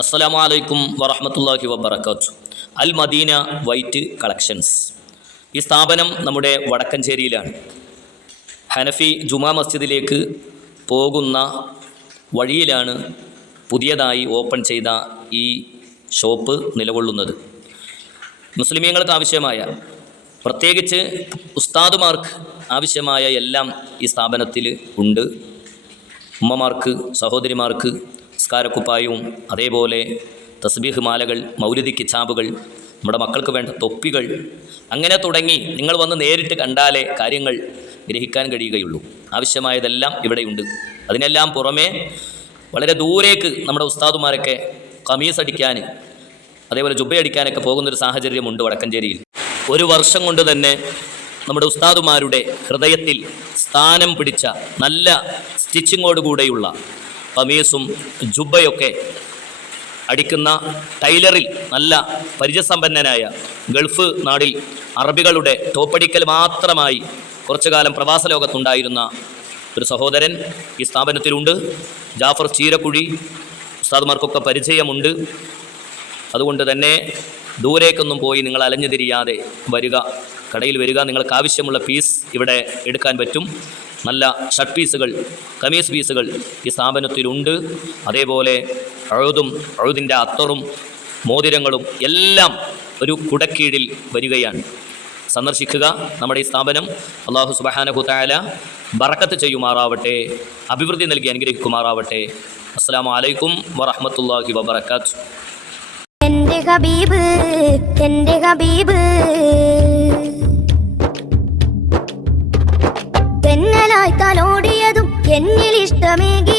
അസ്സലാമു അലൈക്കും വറഹമത്തല്ലാഹി വബർക്കാത്തു അൽ മദീന വൈറ്റ് കളക്ഷൻസ്. ഈ സ്ഥാപനം നമ്മുടെ വടക്കഞ്ചേരിയിലാണ്. ഹനഫി ജുമാ മസ്ജിദിലേക്ക് പോകുന്ന വഴിയിലാണ് പുതിയതായി ഓപ്പൺ ചെയ്ത ഈ ഷോപ്പ് നിലകൊള്ളുന്നത്. മുസ്ലിമീങ്ങൾക്ക് ആവശ്യമായ പ്രത്യേകിച്ച് ഉസ്താദുമാർക്ക് ആവശ്യമായ എല്ലാം ഈ സ്ഥാപനത്തിൽ ഉണ്ട്. ഉമ്മമാർക്ക് സഹോദരിമാർക്ക് സ്കാരക്കുപ്പായവും അതേപോലെ തസ്ബീഹ് മാലകൾ മൗലിദി കിതാബുകൾ നമ്മുടെ മക്കൾക്ക് വേണ്ട തൊപ്പികൾ അങ്ങനെ തുടങ്ങി നിങ്ങൾ വന്ന് നേരിട്ട് കണ്ടാലേ കാര്യങ്ങൾ ഗ്രഹിക്കാൻ കഴിയുകയുള്ളൂ. ആവശ്യമായതെല്ലാം ഇവിടെയുണ്ട്. അതിനെല്ലാം പുറമേ വളരെ ദൂരേക്ക് നമ്മുടെ ഉസ്താദുമാരൊക്കെ കമീസ് അടിക്കാൻ അതേപോലെ ജുബയടിക്കാനൊക്കെ പോകുന്നൊരു സാഹചര്യമുണ്ട് വടക്കഞ്ചേരിയിൽ. ഒരു വർഷം കൊണ്ട് തന്നെ നമ്മുടെ ഉസ്താദുമാരുടെ ഹൃദയത്തിൽ സ്ഥാനം പിടിച്ച നല്ല സ്റ്റിച്ചിങ്ങോടുകൂടെയുള്ള കമീസും ജുബയൊക്കെ അടിക്കുന്ന ടൈലറിൽ നല്ല പരിചയസമ്പന്നനായ ഗൾഫ് നാടിൽ അറബികളുടെ തോപ്പടിക്കൽ മാത്രമായി കുറച്ചു കാലം പ്രവാസ ലോകത്തുണ്ടായിരുന്ന ഒരു സഹോദരൻ ഈ സ്ഥാപനത്തിലുണ്ട്. ജാഫർ ചീരക്കുഴി ഉസ്താദ്മാർക്കൊക്കെ പരിചയമുണ്ട്. അതുകൊണ്ട് തന്നെ ദൂരേക്കൊന്നും പോയി നിങ്ങൾ അലഞ്ഞു തിരിയാതെ വരിക കടയിൽ വരിക നിങ്ങൾക്ക് ആവശ്യമുള്ള ഫീസ് ഇവിടെ എടുക്കാൻ പറ്റും. നല്ല ഷർട്ട് പീസുകൾ കമീസ് പീസുകൾ ഈ സ്ഥാപനത്തിലുണ്ട്. അതേപോലെ അഴുതും അഴുതിന്റെ അത്തറും മോതിരങ്ങളും എല്ലാം ഒരു കുടക്കീഴിൽ വരികയാണ്. സന്ദർശിക്കുക നമ്മുടെ ഈ സ്ഥാപനം. അള്ളാഹു സുബഹാനഹു താല ബറക്കത്ത് ചെയ്യുമാറാവട്ടെ അഭിവൃദ്ധി നൽകി അനുഗ്രഹിക്കുമാറാവട്ടെ. അസ്സാം വലൈക്കും വറഹമത്തല്ലാഹി വബർക്കാത്തു എന്റെ ഹബീബ് എന്റെ ഹബീബ്. തെന്നലായി തലോടിയതും എന്നിൽ തലോടിയതും